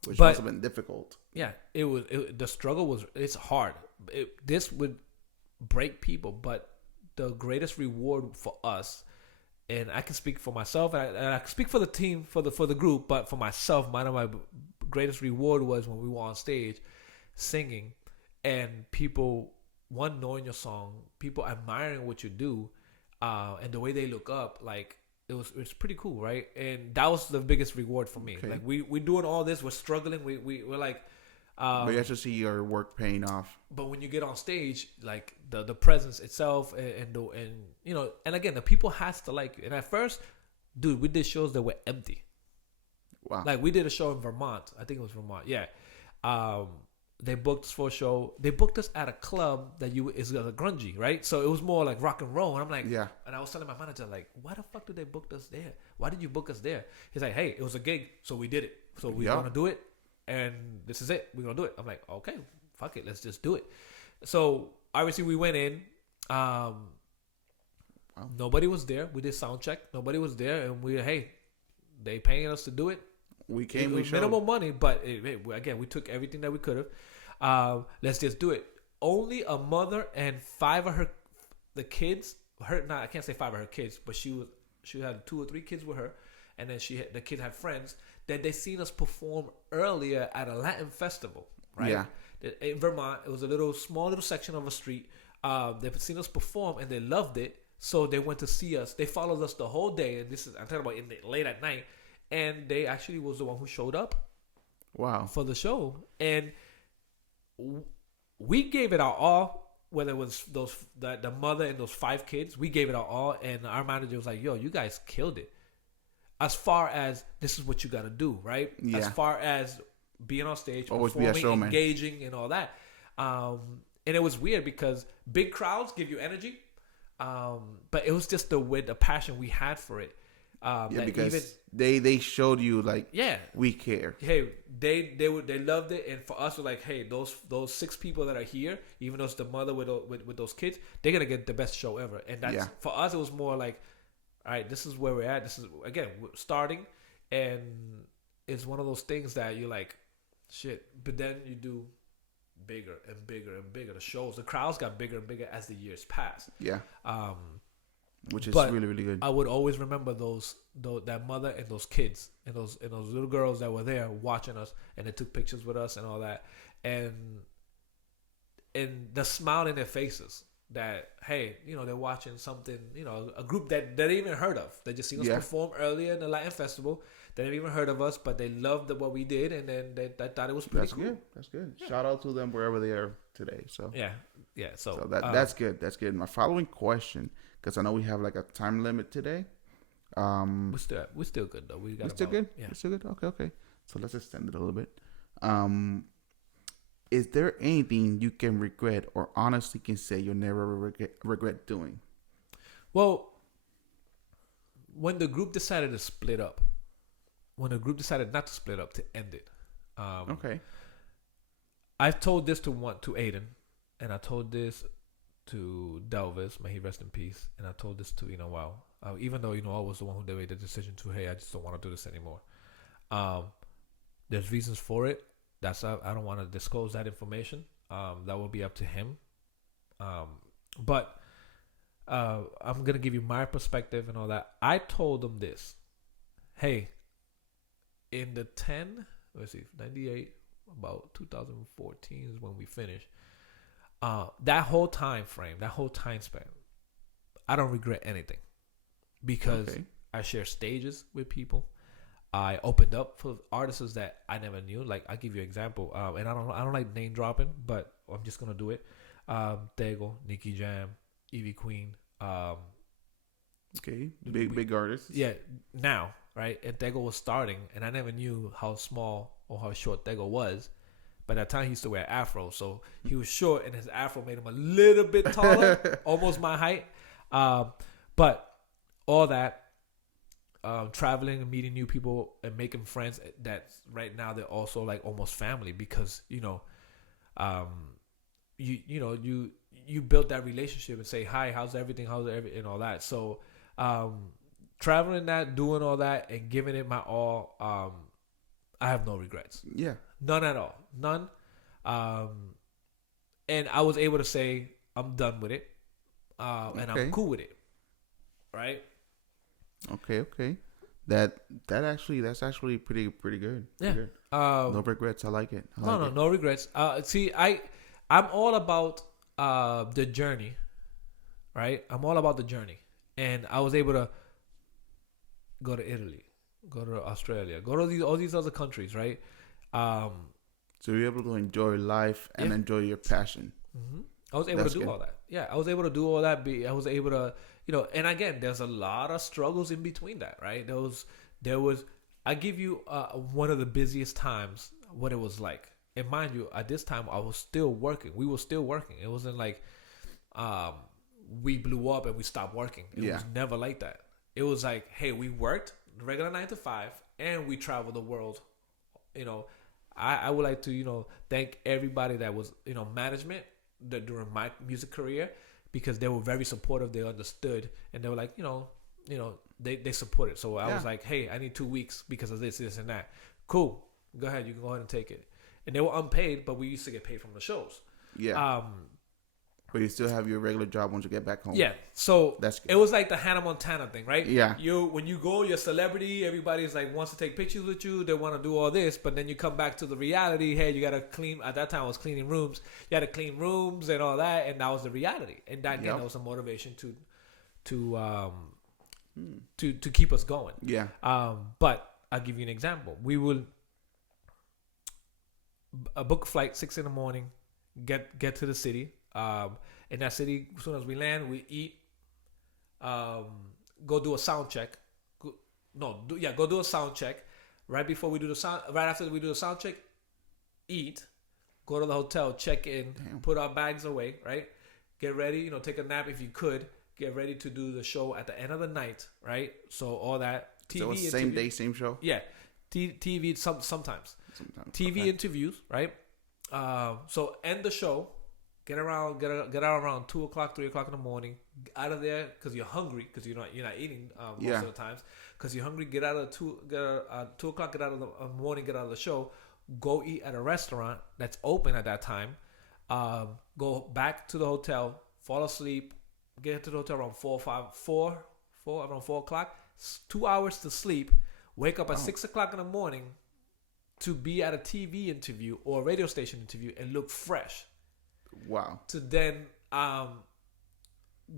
which must have been difficult. Yeah, it was. The struggle was. It's hard. This would break people, but the greatest reward for us, and I can speak for myself, and I can speak for the team, for the group, but for myself, one of my greatest reward was when we were on stage, singing, and people. One, knowing your song, people admiring what you do, and the way they look up, like it's pretty cool, right? And that was the biggest reward for me. Okay. Like we doing all this, we're struggling, we're like, but you have to see your work paying off. But when you get on stage, like the presence itself, and again, the people has to like you. And at first, dude, we did shows that were empty. Wow. Like we did a show in Vermont. I think it was Vermont. Yeah. They booked us for a show. They booked us at a club that is grungy, right? So it was more like rock and roll. And I'm like, yeah. And I was telling my manager, like, why the fuck did they book us there? Why did you book us there? He's like, hey, it was a gig, so we did it. So we want to do it, and this is it. We're gonna do it. I'm like, okay, fuck it, let's just do it. So obviously we went in. Nobody was there. We did sound check. Nobody was there, and they paying us to do it. We came. We showed minimal money, but again, we took everything that we could have. Let's just do it. Only a mother and 5 of the kids. I can't say 5 of her kids, but she had 2 or 3 kids with her, and then the kids had friends that they seen us perform earlier at a Latin festival, right? Yeah. In Vermont, it was a small little section of a street. They've seen us perform and they loved it, so they went to see us. They followed us the whole day, and I'm talking about late at night. And they actually was the one who showed up. Wow. For the show. And we gave it our all, whether it was the mother and those 5 kids, we gave it our all. And our manager was like, yo, you guys killed it. As far as this is what you got to do, right? Yeah. As far as being on stage, always performing, be a showman, engaging and all that. and it was weird because big crowds give you energy, but it was just the passion we had for it. Because they showed you like, we care. Hey, they loved it, and for us, we're like, hey, those 6 people that are here, even though it's the mother with those kids, they're gonna get the best show ever. And that's for us, it was more like, all right, this is where we're at. This is again we're starting, and it's one of those things that you're like, shit. But then you do bigger and bigger and bigger. The crowds got bigger and bigger as the years passed. Yeah. Which is really, really good. I would always remember that mother and those kids and those little girls that were there watching us, and they took pictures with us and all that, and the smile in their faces that, hey, they're watching something, a group that they didn't even heard of. They just seen us perform earlier in the Latin festival. They didn't even heard of us, but they loved what we did, and then they thought it was pretty cool. That's good. Yeah. Shout out to them wherever they are today. So yeah. So that's good. That's good. My following question, because I know we have like a time limit today. We're still good though. We're still good. Yeah, we're still good. Okay. So let's extend it a little bit. Is there anything you can regret or honestly can say you'll never regret doing? Well, when the group decided to split up, when the group decided not to split up, to end it. Okay. I've told this to Aiden, and I told this to Delvis, may he rest in peace, and I told this to even though I was the one who made the decision to, hey, I just don't want to do this anymore. There's reasons for it. I don't want to disclose that information. That will be up to him. But I'm gonna give you my perspective and all that. I told him this. Hey, in the 98, about 2014 is when we finished. That whole time frame, that whole time span, I don't regret anything because I share stages with people. I opened up for artists that I never knew. Like, I'll give you an example. And I don't like name dropping, but I'm just gonna do it. Tego, Nicky Jam, Evie Queen. Big artists. Yeah, now, right? And Tego was starting, and I never knew how small or how short Tego was. By that time, he used to wear afro, so he was short, and his afro made him a little bit taller, almost my height. But all that, traveling and meeting new people and making friends, that right now they're also like almost family, because you build that relationship and say, hi, how's everything, and all that. So traveling that, doing all that, and giving it my all, I have no regrets. Yeah. None at all. None. And I was able to say, I'm done with it. And I'm cool with it. Right? Okay. That's actually pretty good. Yeah. Pretty good. No regrets. I like it. No regrets. See, I'm all about the journey. Right? I'm all about the journey. And I was able to go to Italy, go to Australia, go to all these other countries, right? So you're able to enjoy life and enjoy your passion. Mm-hmm. I was able to do all that. Yeah, I was able to do all that. I was able to, and again, there's a lot of struggles in between that, right? There was. I give you one of the busiest times, what it was like. And mind you, at this time, I was still working. We were still working. It wasn't like we blew up and we stopped working. It was never like that. It was like, hey, we worked regular 9 to 5 and we traveled the world. I would like to, thank everybody that was, management during my music career, because they were very supportive. They understood, and they were like, they supported. So I was like, hey, I need 2 weeks because of this, and that. Cool. Go ahead. You can go ahead and take it. And they were unpaid, but we used to get paid from the shows. Yeah. But you still have your regular job once you get back home. Yeah. So that's good. It was like the Hannah Montana thing, right? Yeah. When you go, you're a celebrity. Everybody's like wants to take pictures with you. They want to do all this, but then you come back to the reality. Hey, you gotta clean. At that time, I was cleaning rooms. You had to clean rooms and all that, and that was the reality. And that again, that was a motivation to keep us going. Yeah. But I'll give you an example. We will book a flight 6 a.m, get to the city. In that city, as soon as we land, we eat. Go do a sound check. Go do a sound check. Right after we do the sound check, eat. go to the hotel, check in, put our bags away, right? Get ready, take a nap if you could. Get ready to do the show at the end of the night, right? So all that TV. So it's same day, same show. Yeah, TV sometimes. TV interviews, right? So end the show. Get out around 2:00, 3:00 in the morning. Out of there because you're hungry because you're not eating most of the times because you're hungry. Get out of 2:00. Get out of the morning. Get out of the show. Go eat at a restaurant that's open at that time. Go back to the hotel. Fall asleep. Get to the hotel around 4:00. 2 hours to sleep. Wake up at 6:00 in the morning to be at a TV interview or a radio station interview and look fresh. Wow. To then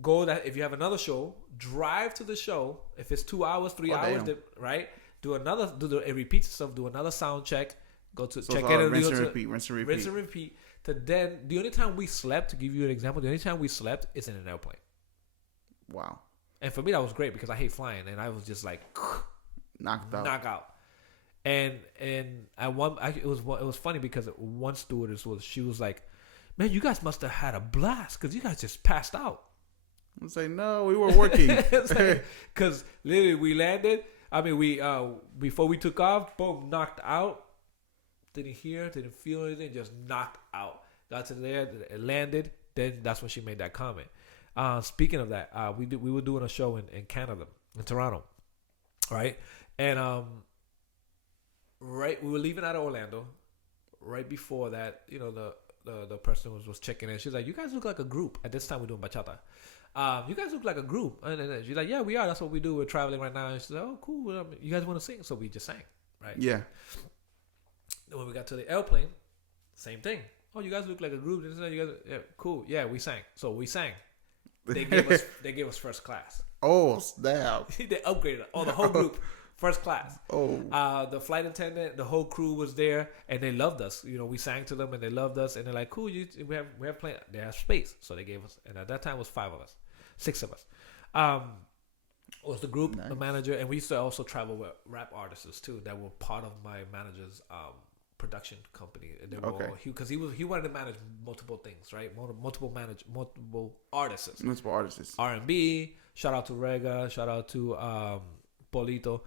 go that if you have another show, drive to the show. If it's 2 hours, 3 hours, right? Do it repeats itself. Do another sound check. Go to check in and rinse and repeat. To then the only time we slept, to give you an example, the only time we slept is in an airplane. Wow. And for me that was great because I hate flying and I was just like knock out. And it was funny because one stewardess she was like, man, you guys must have had a blast because you guys just passed out. I was like, no, we were working. Because literally we landed. I mean, we before we took off, boom, knocked out. Didn't hear, didn't feel anything, just knocked out. Got to there, it landed. Then that's when she made that comment. Speaking of that, we were doing a show in Canada, in Toronto, right? And we were leaving out of Orlando. Right before that, the person was checking in. She's like, "You guys look like a group." At this time, we're doing bachata. You guys look like a group. And then she's like, "Yeah, we are. That's what we do. We're traveling right now." And she's like, "Oh, cool. Well, you guys want to sing?" So we just sang, right? Yeah. When we got to the airplane, same thing. "Oh, you guys look like a group." You guys, yeah, cool. Yeah, we sang. So we sang. They gave us first class. Oh, snap! They upgraded the whole group. First class. Oh. The flight attendant, the whole crew was there, and they loved us. We sang to them, and they loved us, and they're like, "Cool, we have plenty. They have space." So they gave us, and at that time it was 5 of us, 6 of us. Was the group, nice. The manager, and we used to also travel with rap artists too that were part of my manager's production company. And they were because he wanted to manage multiple things, right? Multiple artists. Multiple artists. R&B. Shout out to Rega. Shout out to Polito.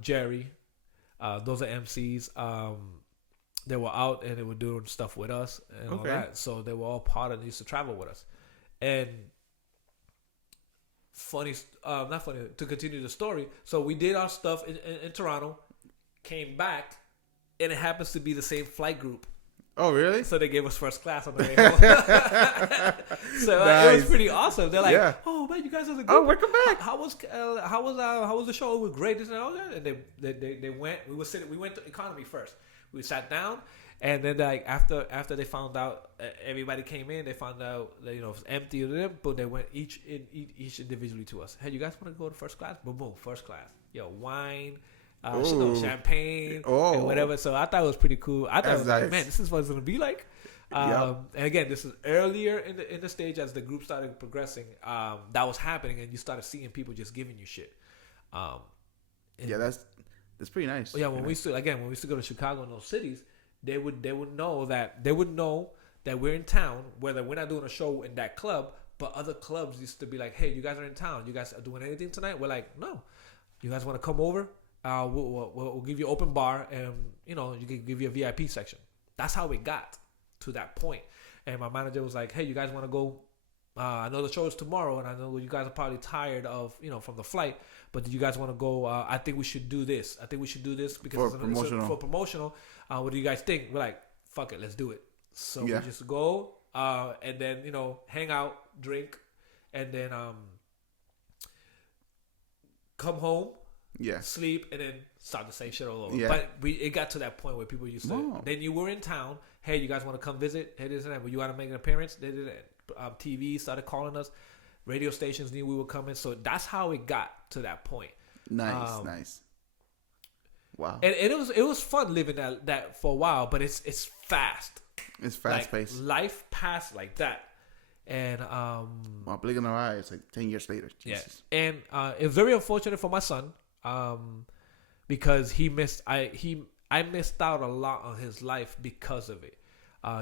Jerry, those are MCs. They were out and they were doing stuff with us and all that. So they were all part of. They used to travel with us. And not funny. To continue the story, so we did our stuff in Toronto, came back, and it happens to be the same flight group. Oh, really? So they gave us first class on the way home. So nice. It was pretty awesome. They're like, "Oh man, you guys are the group. Oh, welcome back. How was the show? It was great." And they went. We went to economy first. We sat down, and then like after they found out everybody came in, they found out that it was empty, but they went each individually to us. "Hey, you guys want to go to first class?" Boom, boom, first class. Yo, wine. Champagne and whatever. So I thought it was pretty cool. I thought, nice. Man, this is what it's gonna be like. And again, this is earlier in the stage as the group started progressing. That was happening, and you started seeing people just giving you shit. That's pretty nice. Yeah, when we used to go to Chicago and those cities, they would know that we're in town, whether we're not doing a show in that club, but other clubs used to be like, "Hey, you guys are in town. You guys are doing anything tonight?" We're like, "No. You guys want to come over? We'll give you open bar, and you can give you a VIP section." That's how we got to that point. And my manager was like, "Hey, you guys want to go? I know the show is tomorrow, and I know you guys are probably tired of from the flight. But do you guys want to go? I think we should do this. Because for promotional. What do you guys think?" We're like, "Fuck it, let's do it." So we just go, and then hang out, drink, and then come home. Yeah. Sleep and then start the same shit all over. Yeah. But it got to that point where people used to. Then you were in town. "Hey, you guys want to come visit? Hey, this and that. But you want to make an appearance?" They did it. TV started calling us. Radio stations knew we were coming. So that's how it got to that point. Nice. Wow. And it was fun living that for a while. But it's fast. It's fast paced. Life passed like that. And blink in our eyes, like 10 years later. Jesus. Yeah. And it's very unfortunate for my son. Because I missed out a lot on his life because of it.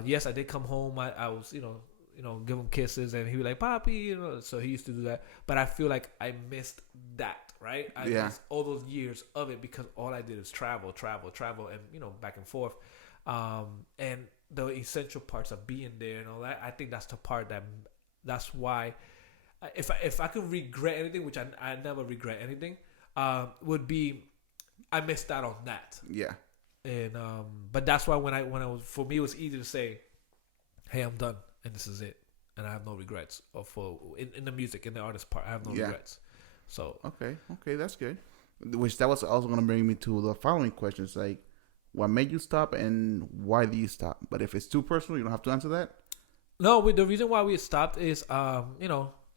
Yes, I did come home. I was, give him kisses, and he was like, "Papi," So he used to do that. But I feel like I missed that, right? I missed all those years of it because all I did is travel, and back and forth. And the essential parts of being there and all that, I think that's the part that's why. If I could regret anything, which I never regret anything, would be I missed out on that. Yeah. And but that's why when I was, for me, it was easy to say, hey, I'm done and this is it, and I have no regrets. Or in the music, in the artist part, I have no regrets. So okay, that's good. Which that was also going to bring me to the following questions, like what made you stop and why did you stop? But if it's too personal, you don't have to answer that. No, the reason why we stopped is there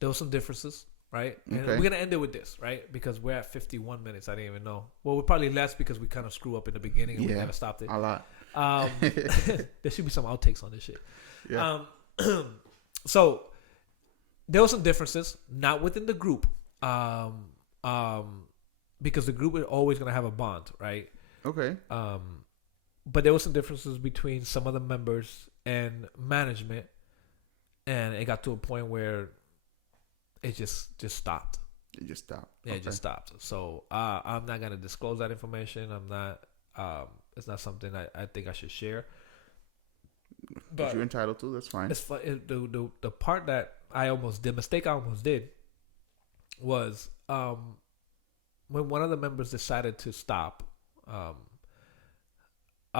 were some differences. Right? And we're going to end it with this, right? Because we're at 51 minutes. I didn't even know. Well, we're probably less because we kind of screw up in the beginning and we never stopped it. A lot. There should be some outtakes on this shit. Yeah. So there were some differences, not within the group, because the group is always going to have a bond, right? Okay. But there were some differences between some of the members and management, and it got to a point where it just stopped. It just stopped. Yeah, it just stopped. So I'm not gonna disclose that information. I'm not. It's not something I think I should share. But you're entitled to. That's fine. It's the part that I almost did, mistake I almost did, was when one of the members decided to stop. I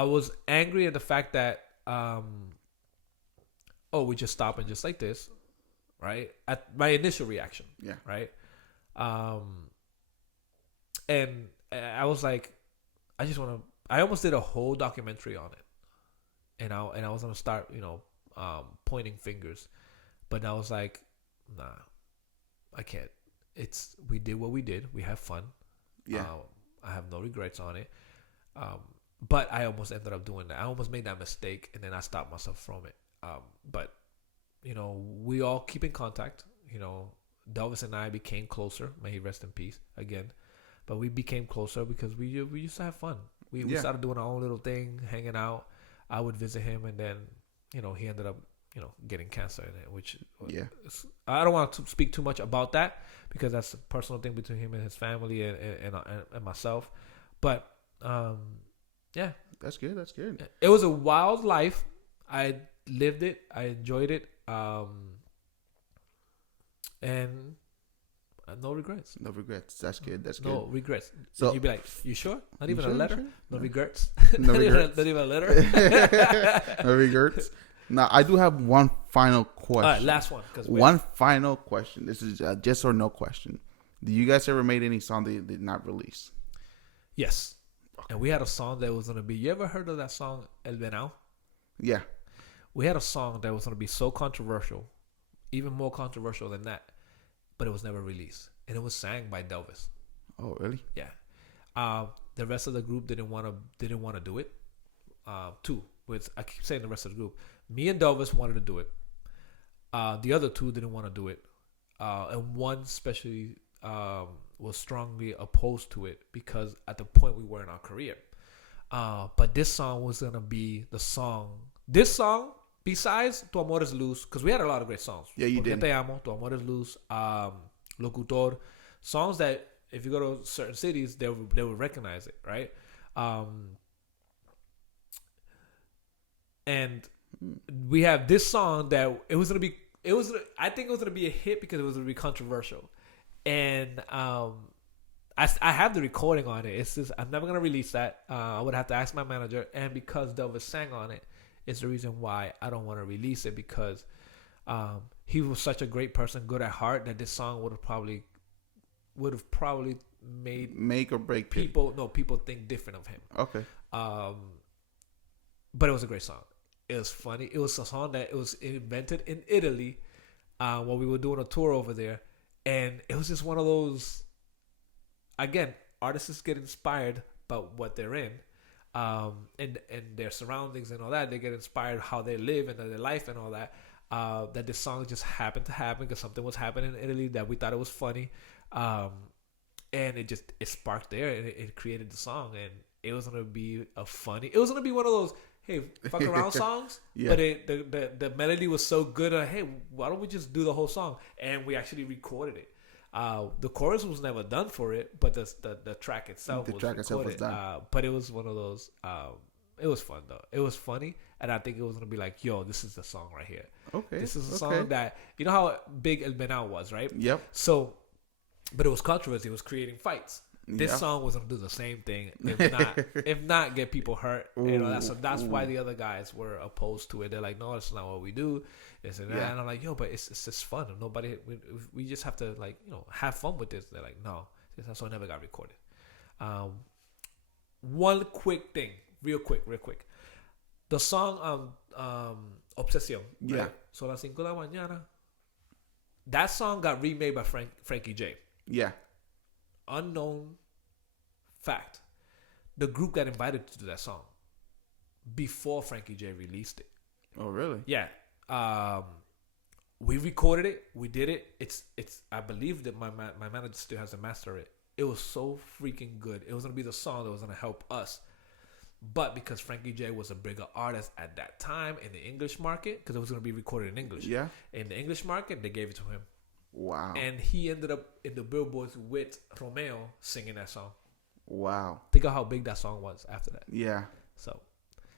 was angry at the fact that we just stop and just like this. Right? At my initial reaction. Yeah. Right? And I was like, I almost did a whole documentary on it. And I was going to start, pointing fingers. But I was like, nah, I can't. We did what we did. We have fun. Yeah. I have no regrets on it. But I almost ended up doing that. I almost made that mistake and then I stopped myself from it. But we all keep in contact. Delvis and I became closer. May he rest in peace again. But we became closer because we used to have fun. We started doing our own little thing, hanging out. I would visit him, and then he ended up getting cancer in it. Which I don't want to speak too much about that because that's a personal thing between him and his family and myself. But that's good. That's good. It was a wild life. I lived it. I enjoyed it. And no regrets. No regrets. That's good. That's good. No regrets. So you'd be like, you sure? Not even a letter? Sure? No regrets? No regrets. Not even a letter? No regrets. Now, I do have one final question. All right, last one. One final question. This is a yes or no question. Do you guys ever made any song that you did not release? Yes. Okay. And we had a song that was going to be... You ever heard of that song, El Venao? Yeah. We had a song that was going to be so controversial, even more controversial than that, but it was never released. And it was sang by Delvis. Oh, really? Yeah. The rest of the group didn't want to do it. I keep saying the rest of the group. Me and Delvis wanted to do it. The other two didn't want to do it. And one especially was strongly opposed to it because at the point we were in our career. But this song was going to be the song. This song, besides Tu Amor es Luz, because we had a lot of great songs. Yeah, you did. Te Amo, Tu Amor es Luz, Locutor. Songs that if you go to certain cities, they would recognize it, right? And we have this song that I think it was gonna be a hit because it was gonna be controversial, and I have the recording on it. It's just I'm never gonna release that. I would have to ask my manager, and because Delvis sang on it, it's the reason why I don't want to release it because he was such a great person, good at heart, that this song would have probably made make or break people. No, people think different of him. Okay. But it was a great song. It was funny. It was a song that it was invented in Italy when we were doing a tour over there. And it was just one of those, again, artists get inspired by what they're in and their surroundings and all that. They get inspired how they live and their life and all that. That this song just happened to happen because something was happening in Italy that we thought it was funny. And it sparked there and it created the song. And it was going to be one of those hey, fuck around songs. But the melody was so good. Hey, why don't we just do the whole song? And we actually recorded it. The chorus was never done for it, but the track itself was done. But it was one of those. It was fun though. It was funny, and I think it was gonna be like, yo, this is the song right here. Okay, this is a song that, you know how big El Menao was, right? Yep. So, but it was controversy. It was creating fights. This song was gonna do the same thing, if not get people hurt. You know, that's why the other guys were opposed to it. They're like, no, that's not what we do. This and that. And I'm like, yo, but it's just fun. Nobody, we just have to, like, you know, have fun with this. They're like, no, this song never got recorded. One quick thing, real quick. The song Obsesión. Yeah. Right? Son las 5 de la mañana. That song got remade by Frankie J. Yeah. Unknown fact. The group got invited to do that song before Frankie J released it. Oh, really? Yeah. We recorded it. We did it. It's. I believe that my manager still has to master it. It was so freaking good. It was gonna be the song that was gonna help us, but because Frankie J was a bigger artist at that time in the English market, because it was gonna be recorded in English. Yeah. In the English market, they gave it to him. Wow. And he ended up in the billboards with Romeo singing that song. Wow. Think of how big that song was after that. Yeah. So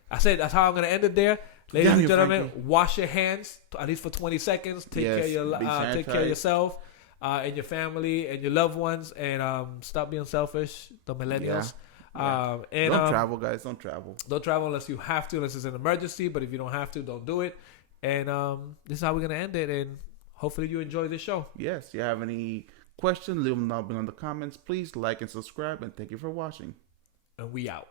I said that's how I'm gonna end it there. Ladies and gentlemen, wash your hands at least for 20 seconds. Take care of your take care of yourself and your family and your loved ones, and stop being selfish. The millennials. Yeah. And don't travel, guys. Don't travel. Don't travel unless you have to, unless it's an emergency. But if you don't have to, don't do it. And this is how we're gonna end it. And hopefully you enjoy this show. Yes. If you have any questions, leave them down below in the comments. Please like and subscribe. And thank you for watching. And we out.